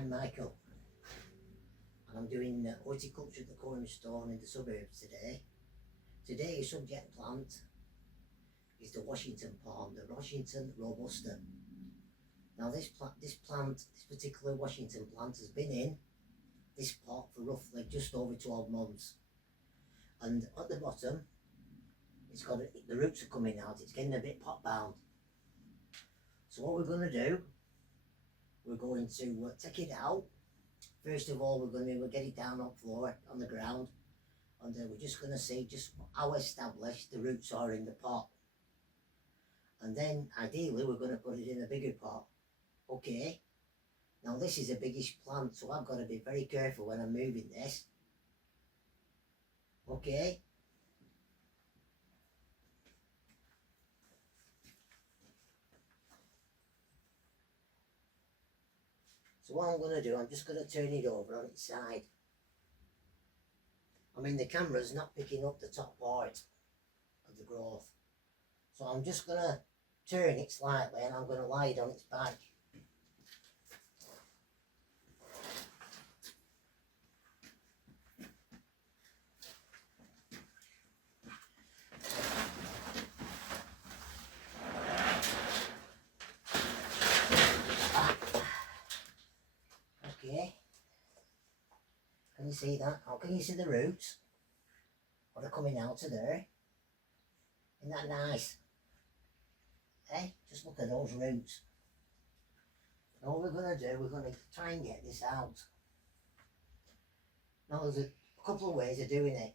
I'm Michael, and I'm doing horticulture at the cornerstone in the suburbs today. Today's subject plant is the Washington palm, the Washingtonia Robusta. Now this particular Washington plant has been in this pot for roughly just over 12 months. And at the bottom, the roots are coming out, it's getting a bit pot bound. So what we're going to do, we're going to take it out. First of all, we'll get it down on floor, on the ground, and we're just going to see just how established the roots are in the pot. And then ideally we're going to put it in a bigger pot. Okay, now this is a biggish plant, so I've got to be very careful when I'm moving this. Okay. So what I'm going to do, I'm just going to turn it over on its side. I mean, the camera's not picking up the top part of the growth. So I'm just going to turn it slightly and I'm going to lie it on its back. Okay. Can you see that? How can you see the roots? What are coming out of there? Isn't that nice? Hey, just look at those roots. Now what we're going to do, we're going to try and get this out. Now there's a couple of ways of doing it.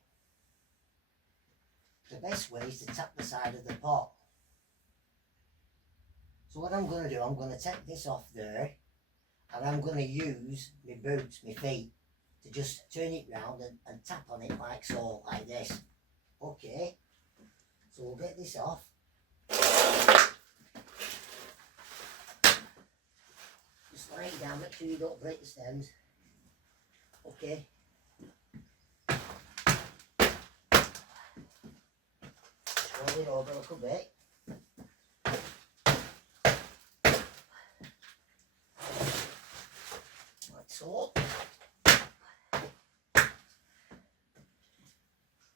The best way is to tap the side of the pot. So what I'm going to do, I'm going to take this off there, and I'm going to use my boots, my feet, to just turn it round and tap on it like so, like this. Okay, so we'll get this off. Just lay it down, make sure you don't break the stems. Okay. Roll it over a little bit. Like so.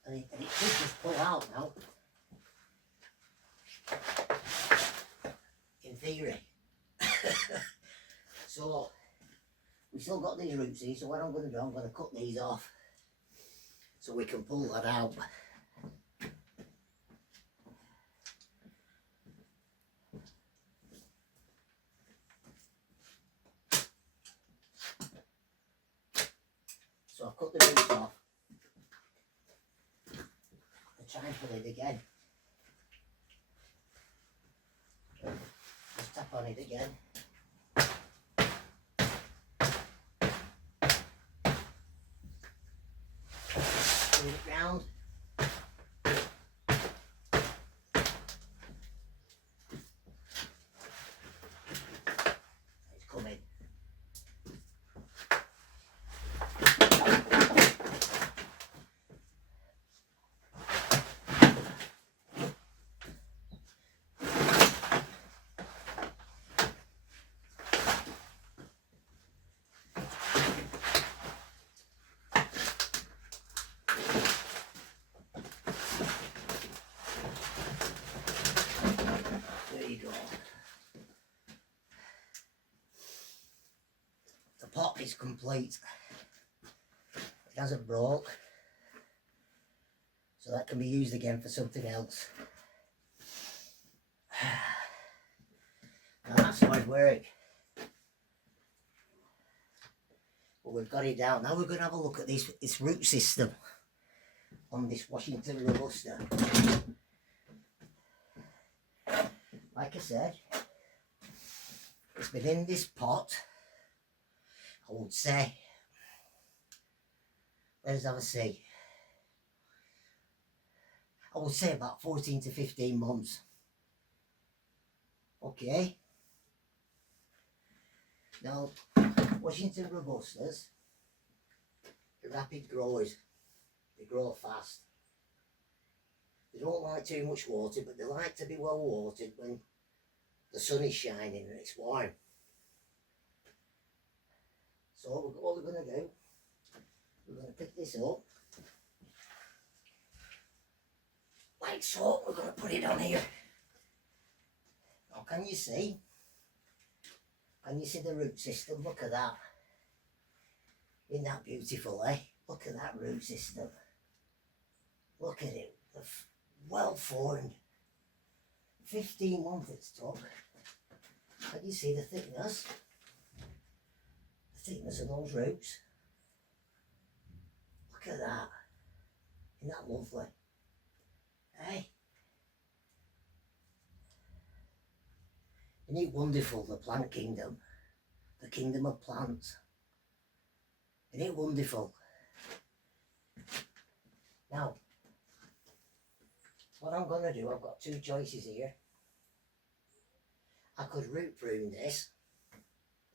And it should just pull out now. In theory. So we still got these roots here, so what I'm going to do, I'm going to cut these off so we can pull that out. So I've cut the roots off. I'll try and pull it again. Just tap on it again. Pull it round. It's coming. The pot is complete. It hasn't broke, so that can be used again for something else. Now that's hard work, but we've got it down. Now we're going to have a look at this root system on this Washingtonia Robusta. Like I said, it's been in this pot, I would say, let's have a see, I would say about 14 to 15 months. Okay. Now, Washingtonia Robustas, they're rapid growers. They grow fast. They don't like too much water, but they like to be well watered when the sun is shining and it's warm. So what we're going to do, we're going to pick this up, like so. We're going to put it on here. Now can you see the root system? Look at that. Isn't that beautiful, eh? Look at that root system. Look at it. Well formed. 15 months it took. Can you see the thickness? The thickness of those roots. Look at that. Isn't that lovely? Eh? Isn't it wonderful, the plant kingdom? The kingdom of plants. Isn't it wonderful? Now, what I'm going to do, I've got two choices here. I could root prune this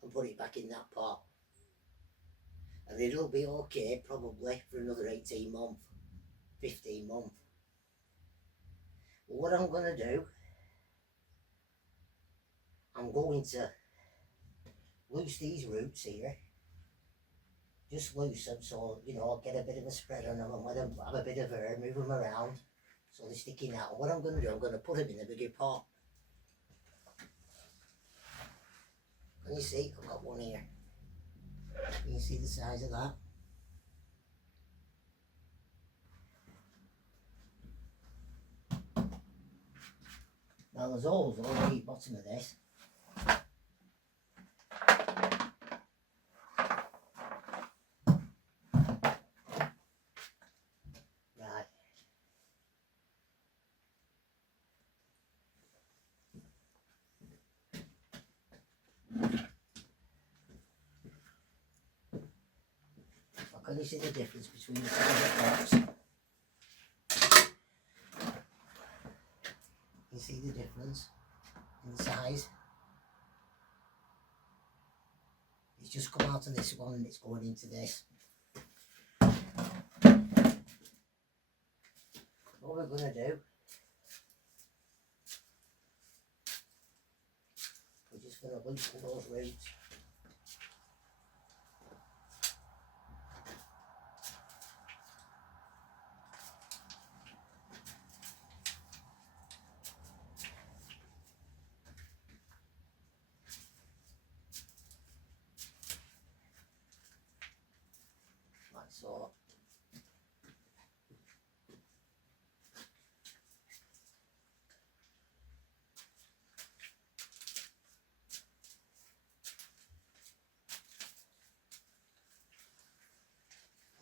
and put it back in that pot. And it'll be okay probably for another 18 months, 15 months. But what I'm going to do, I'm going to loose these roots here. Just loose them so, you know, I'll get a bit of a spread on them and let them have a bit of air, move them around so they're sticking out. And what I'm going to do, I'm going to put them in a bigger pot. Can you see? I've got one here. Can you see the size of that? Now there's holes all at the bottom of this. Right. Now can you see the difference between the size of pots? You see the difference in size? It's just come out of this one and it's going into this. What we're going to do, we're just going to loosen those roots. Like so.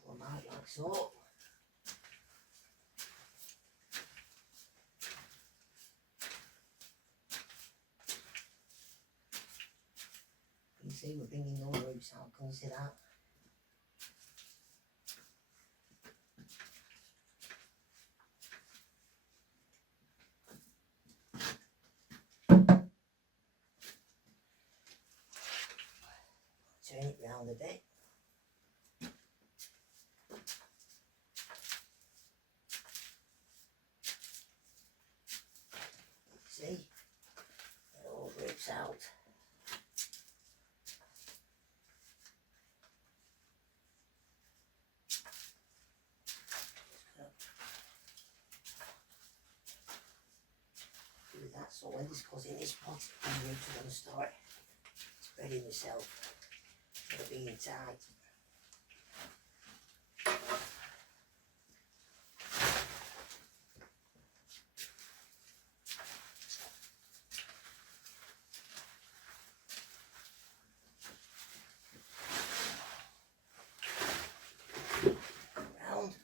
Pull them out like so. You see we're bringing those roots out, can you see that? Turn it round a bit. See? Get all the roots out. Do that so when this goes in this pot, the roots are going to start spreading themselves. They're being tight. Round.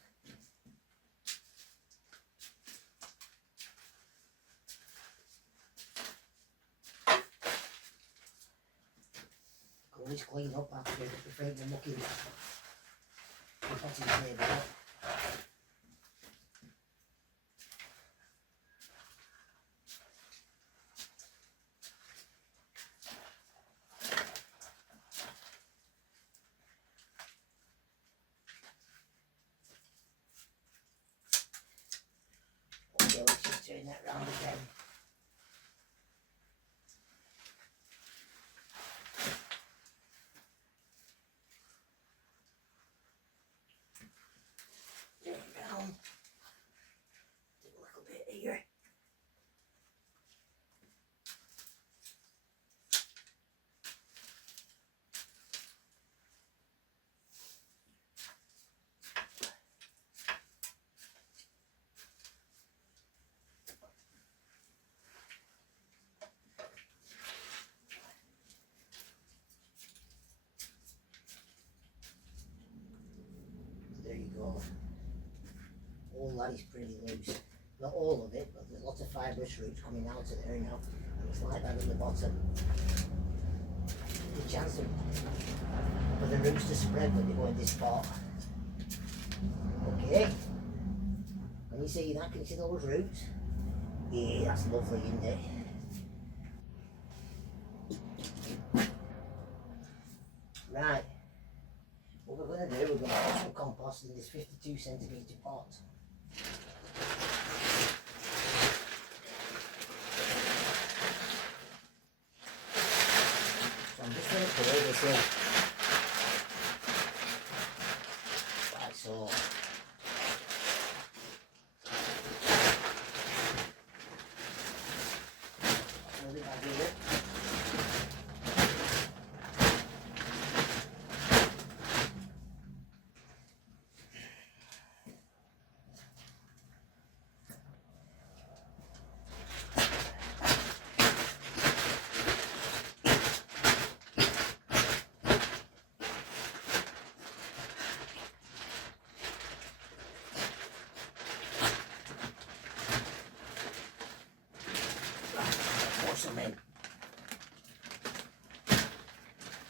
Always clean up after the frame and mucking the potting table up. Okay, let's just turn that round again. you go. All that is pretty loose. Not all of it, but there's lots of fibrous roots coming out of there now. And it's like that at the bottom. The chance for the roots to spread when they go in this pot. Okay. Can you see that? Can you see those roots? Yeah, that's lovely, isn't it? Right. What we're going to do, we're going to put some compost in this 52 centimetre pot. So I'm just going to pour this in. Like so. Fill the bag here. Some in.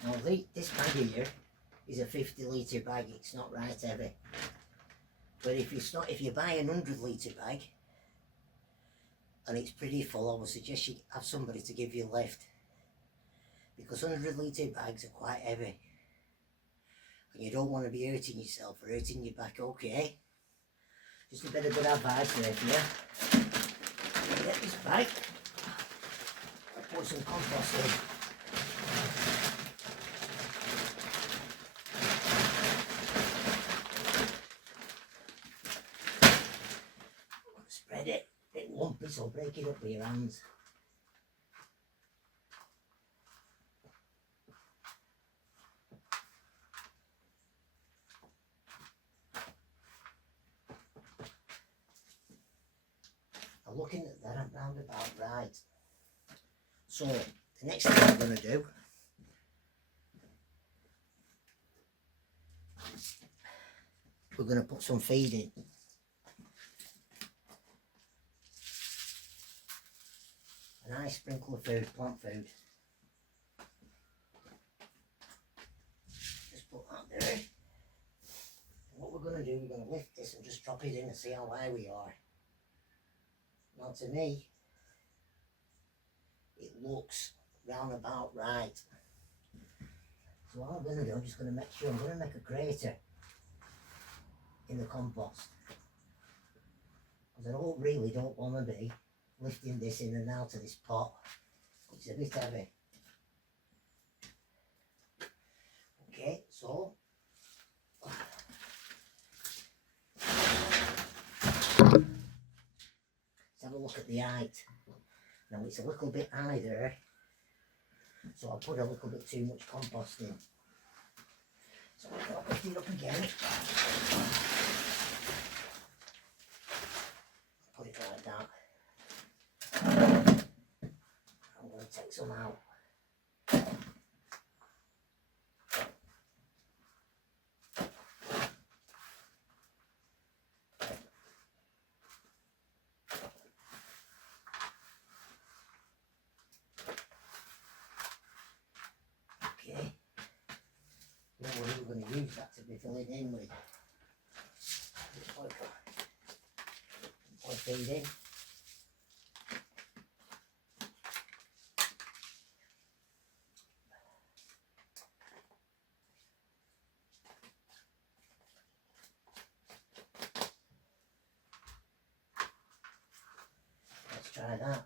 Now this bag here is a 50 litre bag, it's not right heavy. But if you buy an 100 litre bag and it's pretty full, I would suggest you have somebody to give you a lift, because 100 litre bags are quite heavy and you don't want to be hurting yourself or hurting your back. Okay, just a bit of good advice there for you. Get this bag. Put some compost in. Spread it, a bit lumpy, so break it up with your hands. I'm looking at that, I'm round about right. So, the next thing I'm going to do, we're going to put some feed in. A nice sprinkle of food, plant food. Just put that there. And what we're going to do, we're going to lift this and just drop it in and see how high we are. Now to me, it looks round about right. So what I'm going to do, I'm just going to make sure, I'm going to make a crater in the compost, because I really don't want to be lifting this in and out of this pot. It's a bit heavy. Okay, so let's have a look at the height. Now it's a little bit high there, so I'll put a little bit too much compost in. So I'm going to lift it up again. Put it like that. I'm going to take some out. Okay. Now we're going to use that to be filling in with. Feed in. Let's try that.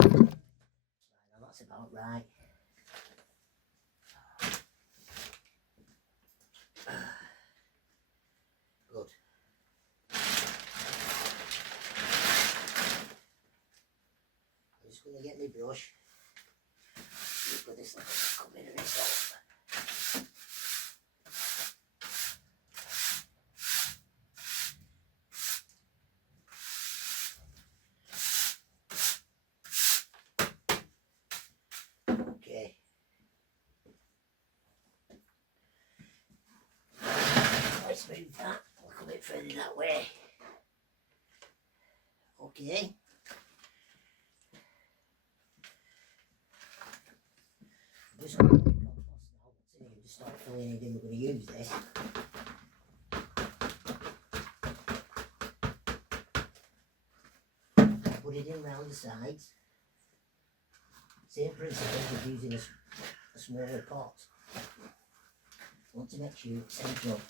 Right, now that's about right. Good. I'm just going to get my brush. Put this little cup in and it's Okay. Just going to put the compost now. So you just start filling it in. We're going to use this. Put it in round the sides. Same principle as using a smaller pot. Want to make sure it's central.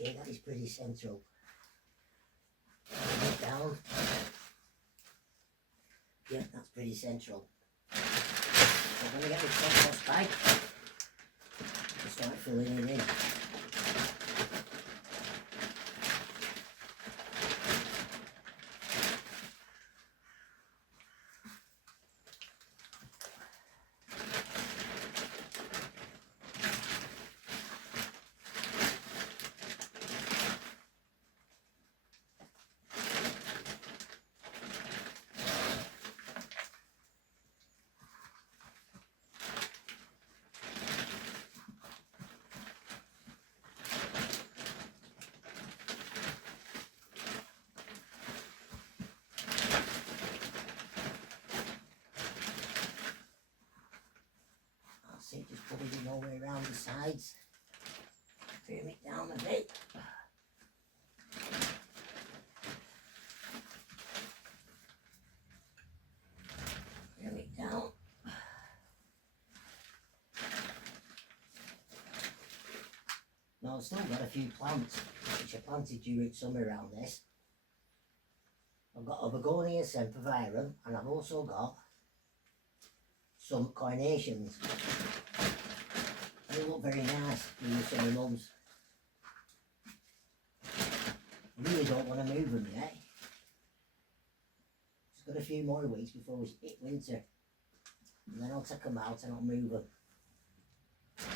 Okay, that is pretty central. Put it down. Yeah, that's pretty central. So I'm going to get the compost bag and start filling it in. See, just put it in all the way around the sides. Trim it down a bit. Trim it down. Now I've still got a few plants which I planted during summer around this. I've got a begonia sempervirem and I've also got some carnations. They look very nice in the summer months. I really don't want to move them yet. Just got a few more weeks before we hit winter. And then I'll take them out and I'll move them.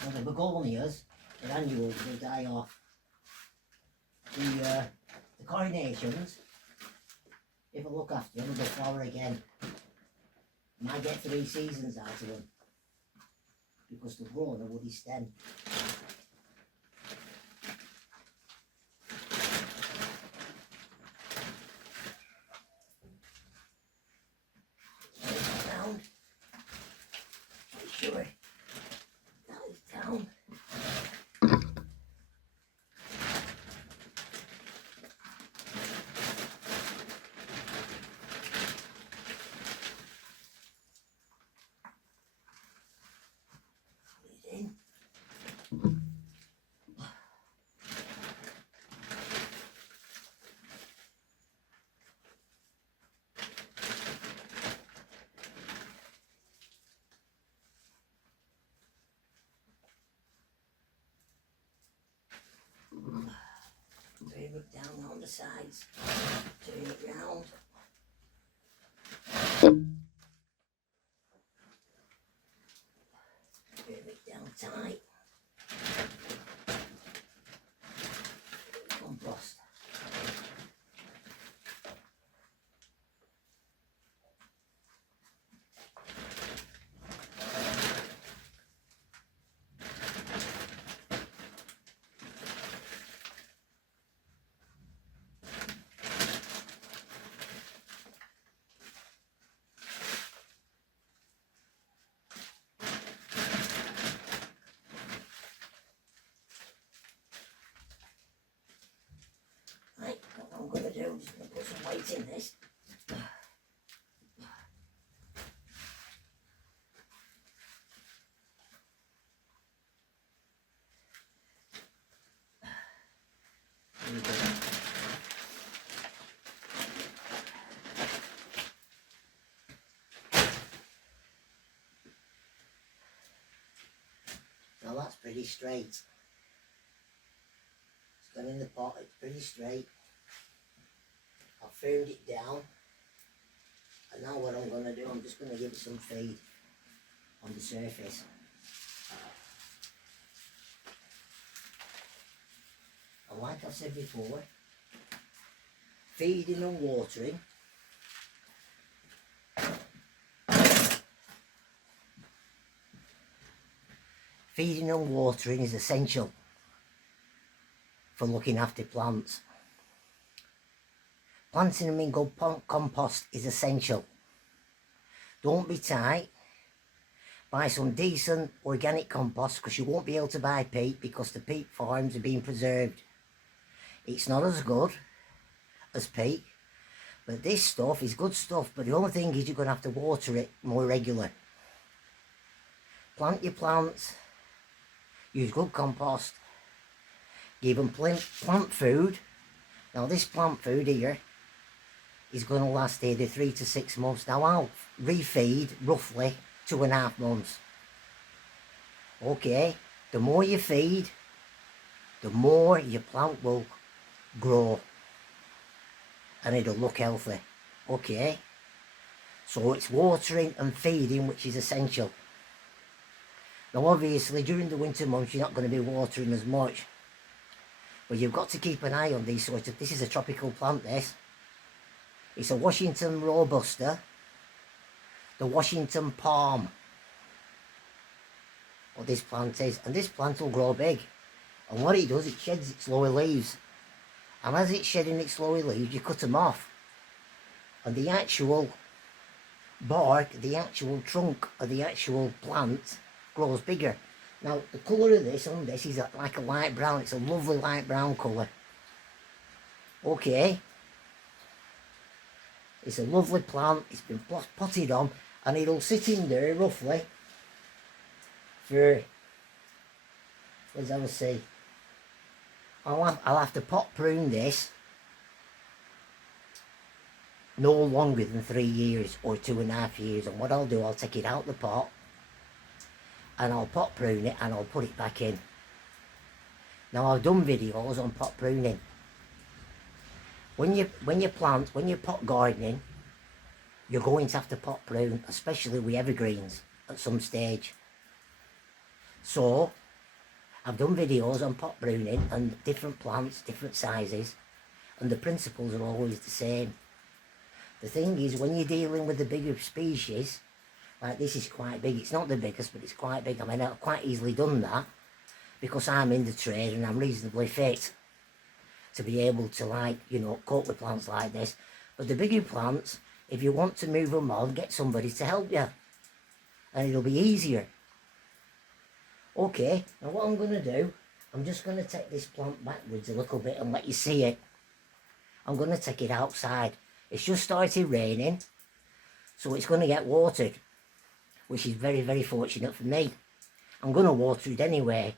Now the begonias, the annuals, will die off. The carnations, if I look after them, they'll flower again. I might get 3 seasons out of them because they'll grow on a woody stem. Down. Make sure that is down. Turn it down on the sides, turn it round. Turn it down tight. Compost. Right, what I'm going to do, I'm just going to put some weight in this. There we go. Now that's pretty straight. It's gone in the pot, it's pretty straight. I've firmed it down. And now what I'm going to do, I'm just going to give it some feed on the surface. And like I said before, feeding and watering feeding and watering is essential for looking after plants. Planting them in good compost is essential. Don't be tight. Buy some decent organic compost, because you won't be able to buy peat because the peat farms are being preserved. It's not as good as peat, but this stuff is good stuff, but the only thing is you're going to have to water it more regular. Plant your plants, use good compost, give them plant food. Now this plant food here is going to last either 3 to 6 months. Now I'll refeed roughly 2.5 months. Okay, the more you feed, the more your plant will grow and it'll look healthy. Okay, so it's watering and feeding which is essential. Now obviously during the winter months you're not going to be watering as much, but you've got to keep an eye on these sorts of, this is a tropical plant, this. It's a Washingtonia Robusta, the Washington palm, what this plant is, and this plant will grow big, and what it does, it sheds its lower leaves, and as it's shedding its lower leaves you cut them off, and the actual bark, the actual trunk of the actual plant grows bigger. Now the colour of this on this is like a light brown, it's a lovely light brown colour. Okay, it's a lovely plant, it's been potted on, and it'll sit in there roughly for, as I was saying, I'll have to pot prune this no longer than 3 years or 2.5 years, and what I'll do, I'll take it out the pot and I'll pot prune it and I'll put it back in. Now I've done videos on pot pruning. When you pot gardening, you're going to have to pot prune, especially with evergreens at some stage. So I've done videos on pot pruning and different plants, different sizes, and the principles are always the same. The thing is, when you're dealing with the bigger species, like this is quite big, it's not the biggest, but it's quite big. I mean, I've quite easily done that because I'm in the trade and I'm reasonably fit to be able to, like, you know, cope with plants like this. But the bigger plants, if you want to move them on, get somebody to help you and it'll be easier. Okay, now what I'm going to do, I'm just going to take this plant backwards a little bit and let you see it. I'm going to take it outside. It's just started raining, so it's going to get watered, which is very, very fortunate for me. I'm going to water it anyway,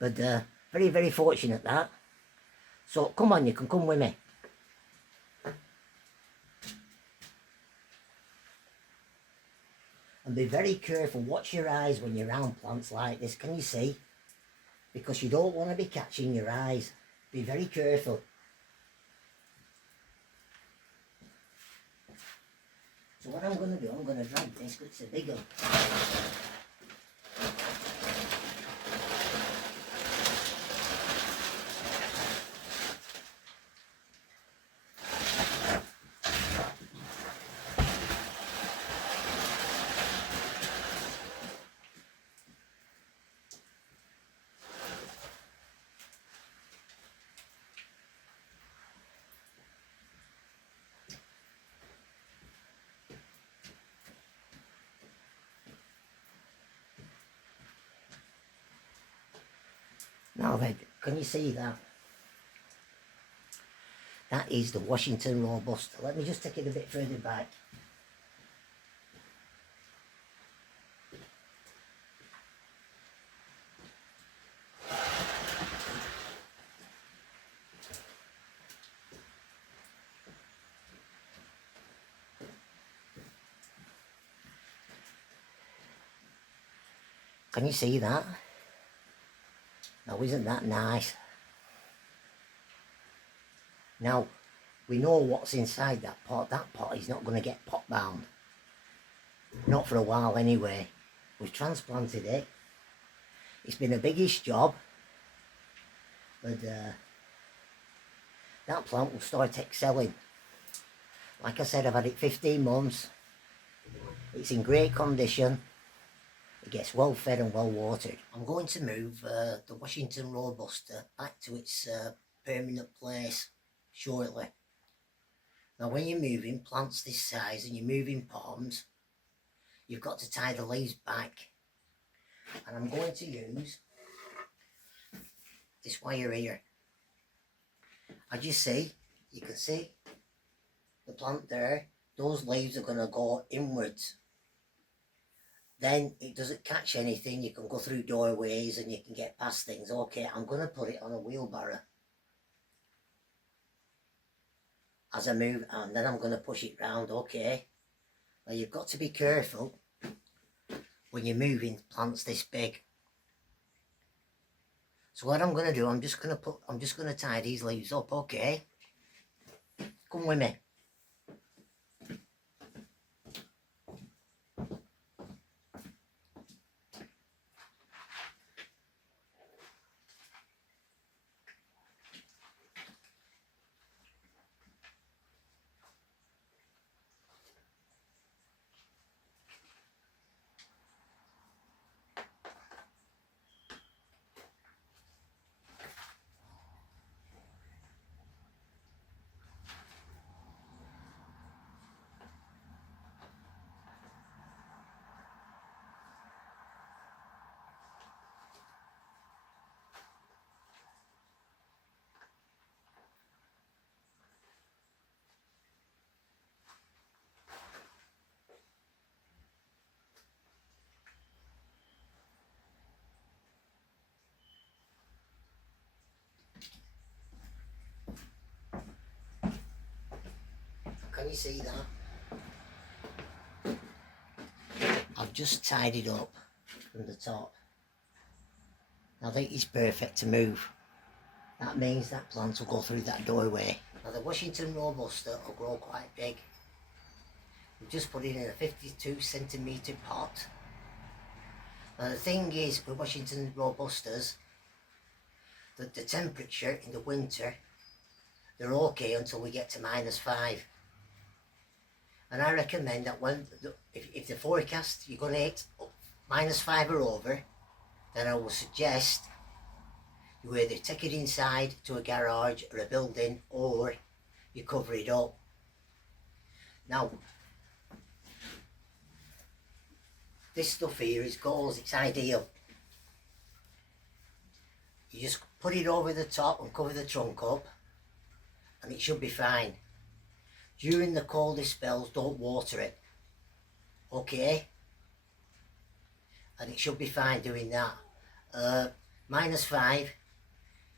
but very, very fortunate that. So come on, you can come with me. And be very careful, watch your eyes when you're around plants like this, can you see? Because you don't want to be catching your eyes. Be very careful. So what I'm going to do, I'm going to drag this because it's a big one. Now then, can you see that? That is the Washingtonia Robusta. Let me just take it a bit further back. Can you see that? Now isn't that nice? Now, we know what's inside that pot. That pot is not going to get pot bound. Not for a while anyway. We've transplanted it. It's been a biggish job. But that plant will start excelling. Like I said, I've had it 15 months. It's in great condition. it gets well fed and well watered. I'm going to move the Washington Robusta back to its permanent place shortly. Now when you're moving plants this size and you're moving palms, you've got to tie the leaves back. And I'm going to use this wire here. As you see, you can see the plant there, those leaves are going to go inwards. Then it doesn't catch anything, you can go through doorways and you can get past things. Okay, I'm going to put it on a wheelbarrow as I move, and then I'm going to push it round. Okay, now you've got to be careful when you're moving plants this big. So what I'm going to do, I'm just going to tie these leaves up. Okay, come with me. Can you see that? I've just tied it up from the top. Now that is perfect to move. That means that plant will go through that doorway. Now the Washington Robusta will grow quite big. We've just put it in a 52 centimetre pot. Now the thing is with Washington Robustas, that the temperature in the winter, they're okay until we get to -5. And I recommend that if the forecast you're going to hit -5 or over, then I will suggest you either take it inside to a garage or a building, or you cover it up. Now, this stuff here is goals, it's ideal. You just put it over the top and cover the trunk up, and it should be fine. During the coldest spells, don't water it. Okay? And it should be fine doing that. -5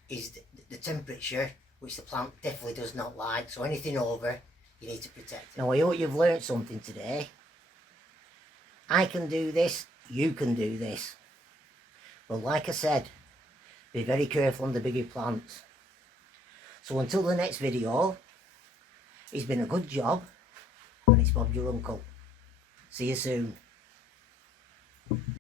is the temperature which the plant definitely does not like, so anything over, you need to protect it. Now I hope you've learnt something today. I can do this, you can do this. But like I said, be very careful on the bigger plants. So until the next video, it's been a good job, and it's Bob your uncle. See you soon.